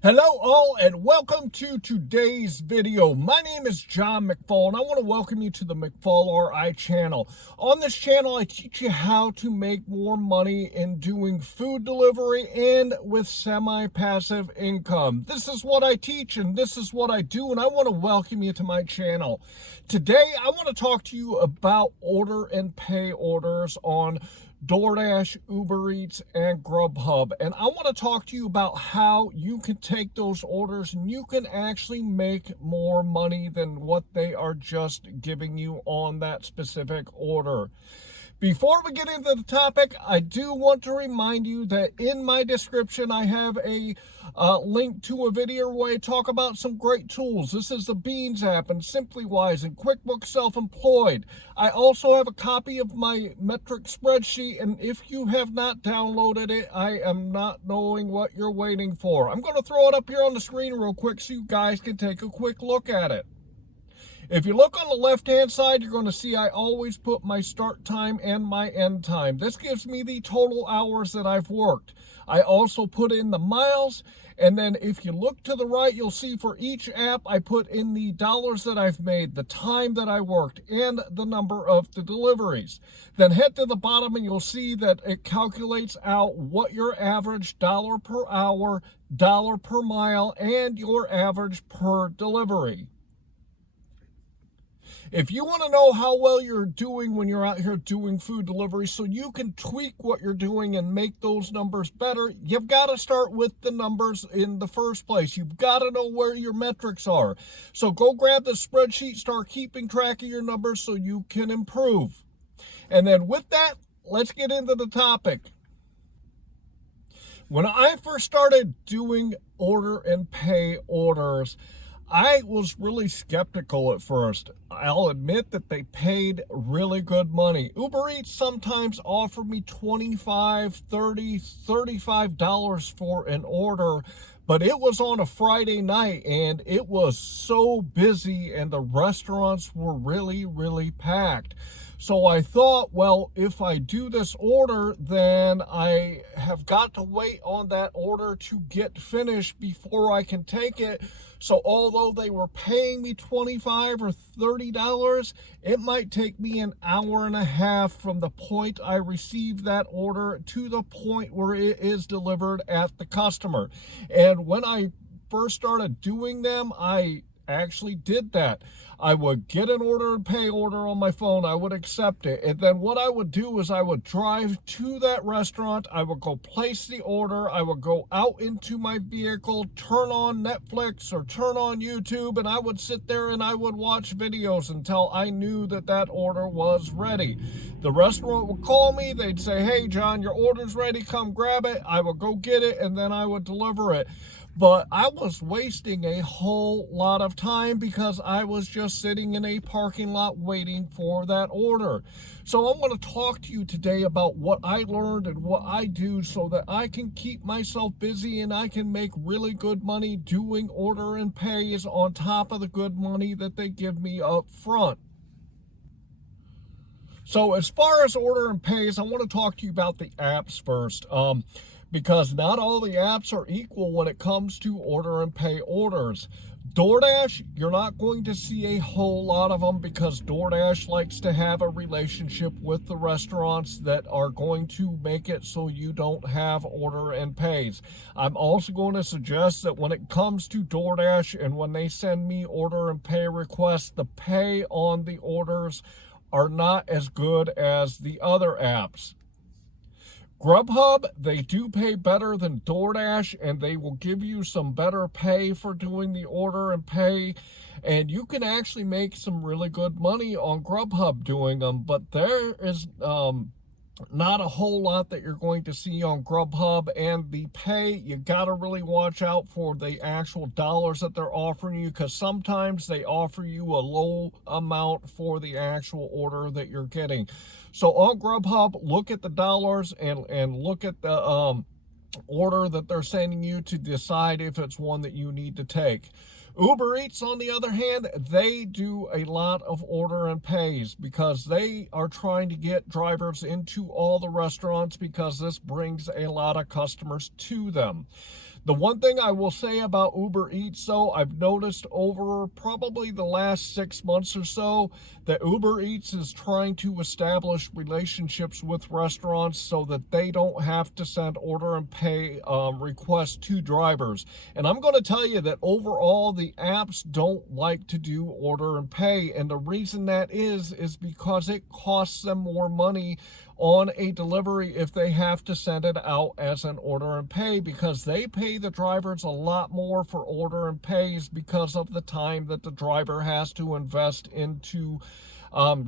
Hello all and welcome to today's video. My name is John McFall and I want to welcome you to the McFallRI channel. On this channel I teach you how to make more money in doing food delivery and with semi-passive income. This is what I teach and this is what I do, and I want to welcome you to my channel. Today I want to talk to you about order and pay orders on DoorDash, Uber Eats, and GrubHub. And I want to talk to you about how you can take those orders and you can actually make more money than what they are just giving you on that specific order. Before we get into the topic, I do want to remind you that in my description, I have a link to a video where I talk about some great tools. This is the Beans app and SimplyWise and QuickBooks Self-Employed. I also have a copy of my metric spreadsheet, and if you have not downloaded it, I am not knowing what you're waiting for. I'm going to throw it up here on the screen real quick so you guys can take a quick look at it. If you look on the left-hand side, you're going to see I always put my start time and my end time. This gives me the total hours that I've worked. I also put in the miles, and then if you look to the right, you'll see for each app, I put in the dollars that I've made, the time that I worked, and the number of the deliveries. Then head to the bottom and you'll see that it calculates out what your average dollar per hour, dollar per mile, and your average per delivery. If you want to know how well you're doing when you're out here doing food delivery so you can tweak what you're doing and make those numbers better, you've got to start with the numbers in the first place. You've got to know where your metrics are. So go grab the spreadsheet, start keeping track of your numbers so you can improve. And then with that, let's get into the topic. When I first started doing order and pay orders, I was really skeptical at first. I'll admit that they paid really good money. Uber Eats sometimes offered me $25, $30, $35 for an order, but it was on a Friday night and it was so busy and the restaurants were really packed. So I thought, well, if I do this order, then I have got to wait on that order to get finished before I can take it. So although they were paying me $25 or $30, it might take me an hour and a half from the point I receive that order to the point where it is delivered at the customer. And when I first started doing them, I actually did that. I would get an order and pay order on my phone. I would accept it. And then what I would do is I would drive to that restaurant. I would go place the order. I would go out into my vehicle, turn on Netflix or turn on YouTube, and I would sit there and I would watch videos until I knew that that order was ready. The restaurant would call me. They'd say, "Hey, John, your order's ready. Come grab it." I would go get it, and then I would deliver it. But I was wasting a whole lot of time because I was just sitting in a parking lot waiting for that order. So I want to talk to you today about what I learned and what I do so that I can keep myself busy and I can make really good money doing order and pays on top of the good money that they give me up front. So as far as order and pays, I want to talk to you about the apps first. Because not all the apps are equal when it comes to order and pay orders. DoorDash, you're not going to see a whole lot of them because DoorDash likes to have a relationship with the restaurants that are going to make it so you don't have order and pays. I'm also going to suggest that when it comes to DoorDash and when they send me order and pay requests, the pay on the orders are not as good as the other apps. GrubHub, they do pay better than DoorDash, and they will give you some better pay for doing the order and pay, and you can actually make some really good money on GrubHub doing them, but there is not a whole lot that you're going to see on GrubHub. And the pay, you got to really watch out for the actual dollars that they're offering you, because sometimes they offer you a low amount for the actual order that you're getting. So on GrubHub, look at the dollars and look at the order that they're sending you to decide if it's one that you need to take. Uber Eats, on the other hand, they do a lot of order and pays because they are trying to get drivers into all the restaurants because this brings a lot of customers to them. The one thing I will say about Uber Eats, though, I've noticed over probably the last 6 months or so that Uber Eats is trying to establish relationships with restaurants so that they don't have to send order and pay requests to drivers. And I'm going to tell you that overall, the apps don't like to do order and pay. And the reason that is because it costs them more money on a delivery if they have to send it out as an order and pay, because they pay the drivers a lot more for order and pays because of the time that the driver has to invest into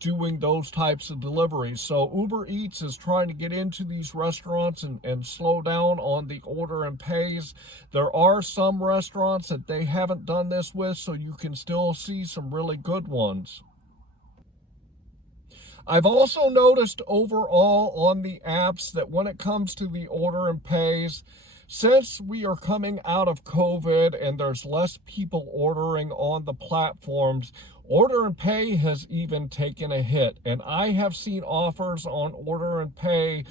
doing those types of deliveries. So Uber Eats is trying to get into these restaurants and slow down on the order and pays. There are some restaurants that they haven't done this with, so you can still see some really good ones. I've also noticed overall on the apps that when it comes to the order and pays, since we are coming out of COVID and there's less people ordering on the platforms, order and pay has even taken a hit. And I have seen offers on order and pay.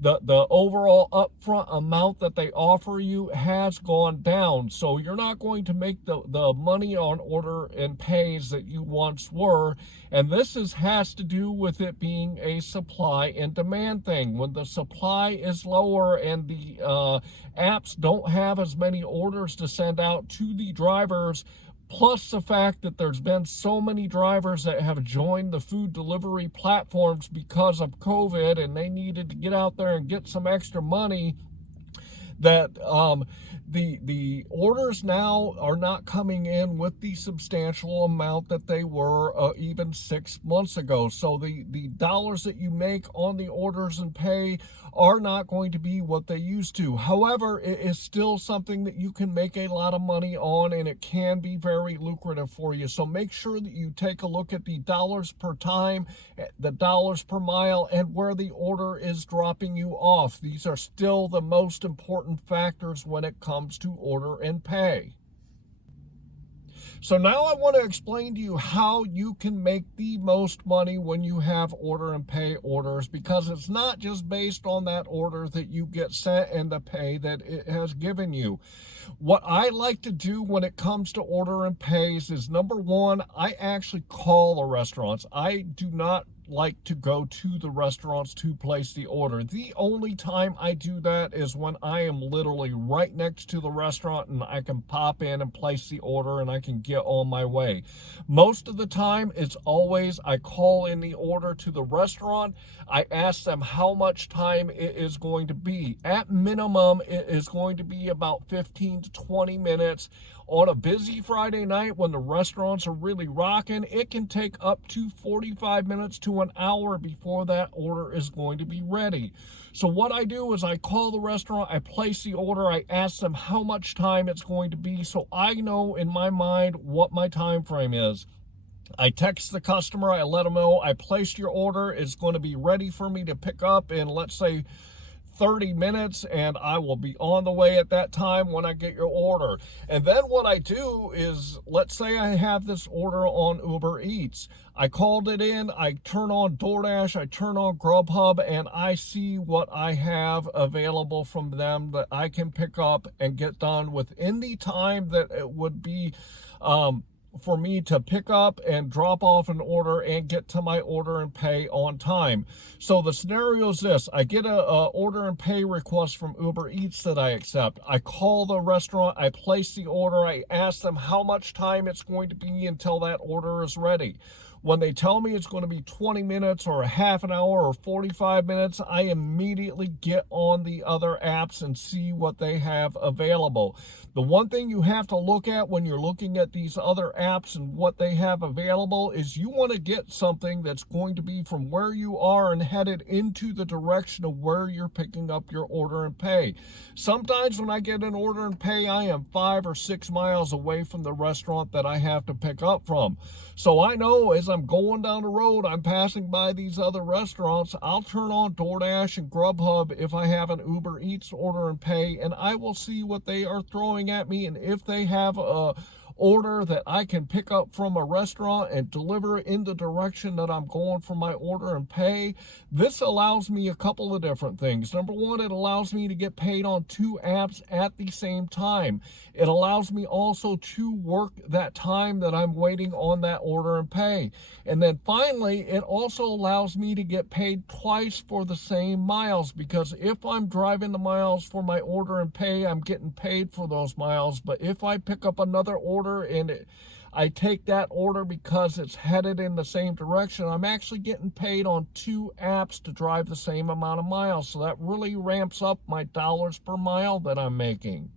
The overall upfront amount that they offer you has gone down. So you're not going to make the money on order and pays that you once were. And this has to do with it being a supply and demand thing. When the supply is lower and the apps don't have as many orders to send out to the drivers, plus the fact that there's been so many drivers that have joined the food delivery platforms because of COVID and they needed to get out there and get some extra money, that the orders now are not coming in with the substantial amount that they were even 6 months ago. So the dollars that you make on the orders and pay are not going to be what they used to. However, it is still something that you can make a lot of money on, and it can be very lucrative for you. So make sure that you take a look at the dollars per time, the dollars per mile, and where the order is dropping you off. These are still the most important factors when it comes to order and pay. So now I want to explain to you how you can make the most money when you have order and pay orders, because it's not just based on that order that you get sent and the pay that it has given you. What I like to do when it comes to order and pays is, number one, I actually call the restaurants. I do not like to go to the restaurants to place the order. The only time I do that is when I am literally right next to the restaurant and I can pop in and place the order and I can get on my way. Most of the time, it's always I call in the order to the restaurant. I ask them how much time it is going to be. At minimum, it is going to be about 15 to 20 minutes. On a busy Friday night when the restaurants are really rocking, it can take up to 45 minutes to an hour before that order is going to be ready. So what I do is I call the restaurant, I place the order, I ask them how much time it's going to be so I know in my mind what my time frame is. I text the customer, I let them know I placed your order, it's going to be ready for me to pick up in, let's say, 30 minutes, and I will be on the way at that time when I get your order. And then what I do is, let's say I have this order on Uber Eats. I called it in, I turn on DoorDash, I turn on GrubHub, and I see what I have available from them that I can pick up and get done within the time that it would be for me to pick up and drop off an order and get to my order and pay on time. So the scenario is this: I get a order and pay request from Uber Eats that I accept. I call the restaurant, I place the order, I ask them how much time it's going to be until that order is ready. When they tell me it's going to be 20 minutes or a half an hour or 45 minutes, I immediately get on the other apps and see what they have available. The one thing you have to look at when you're looking at these other apps and what they have available is you want to get something that's going to be from where you are and headed into the direction of where you're picking up your order and pay. Sometimes when I get an order and pay, I am 5 or 6 miles away from the restaurant that I have to pick up from. So I know as I'm going down the road, I'm passing by these other restaurants, I'll turn on DoorDash and GrubHub if I have an Uber Eats order and pay, and I will see what they are throwing at me, and if they have a order that I can pick up from a restaurant and deliver it in the direction that I'm going for my order and pay. This allows me a couple of different things. Number one, it allows me to get paid on 2 apps at the same time. It allows me also to work that time that I'm waiting on that order and pay. And then finally, it also allows me to get paid twice for the same miles, because if I'm driving the miles for my order and pay, I'm getting paid for those miles. But if I pick up another order and I take that order because it's headed in the same direction, I'm actually getting paid on 2 apps to drive the same amount of miles. So that really ramps up my dollars per mile that I'm making.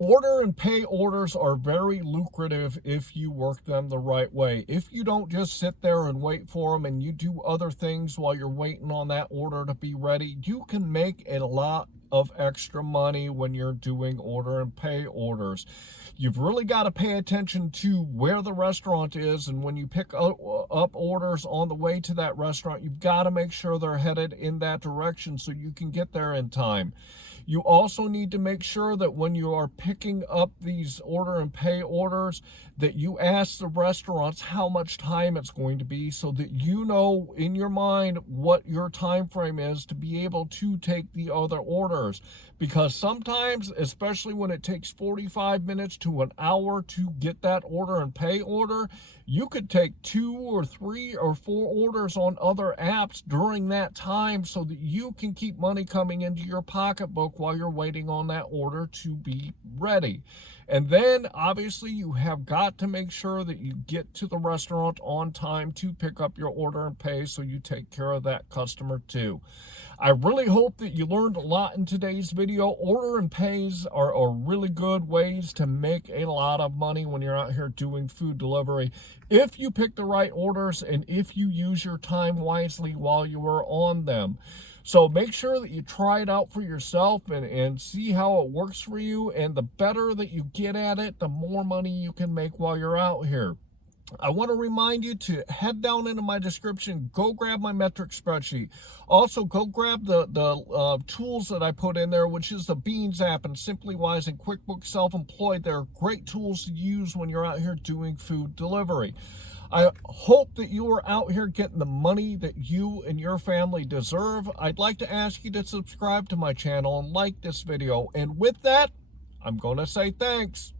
Order and pay orders are very lucrative if you work them the right way. If you don't just sit there and wait for them and you do other things while you're waiting on that order to be ready, you can make a lot of extra money when you're doing order and pay orders. You've really got to pay attention to where the restaurant is, and when you pick up orders on the way to that restaurant, you've got to make sure they're headed in that direction so you can get there in time. You also need to make sure that when you are picking up these order and pay orders, that you ask the restaurants how much time it's going to be, so that you know in your mind what your time frame is to be able to take the other orders. Because sometimes, especially when it takes 45 minutes to an hour to get that order and pay order, you could take 2 or 3 or 4 orders on other apps during that time so that you can keep money coming into your pocketbook while you're waiting on that order to be ready. And then, obviously, you have got to make sure that you get to the restaurant on time to pick up your order and pay, so you take care of that customer too. I really hope that you learned a lot in today's video. Order and pays are really good ways to make a lot of money when you're out here doing food delivery, if you pick the right orders and if you use your time wisely while you are on them. So make sure that you try it out for yourself and see how it works for you. And the better that you get at it, the more money you can make while you're out here. I want to remind you to head down into my description, go grab my metric spreadsheet. Also, go grab the tools that I put in there, which is the Beans app and SimplyWise and QuickBooks Self-Employed. They're great tools to use when you're out here doing food delivery. I hope that you are out here getting the money that you and your family deserve. I'd like to ask you to subscribe to my channel and like this video. And with that, I'm going to say thanks.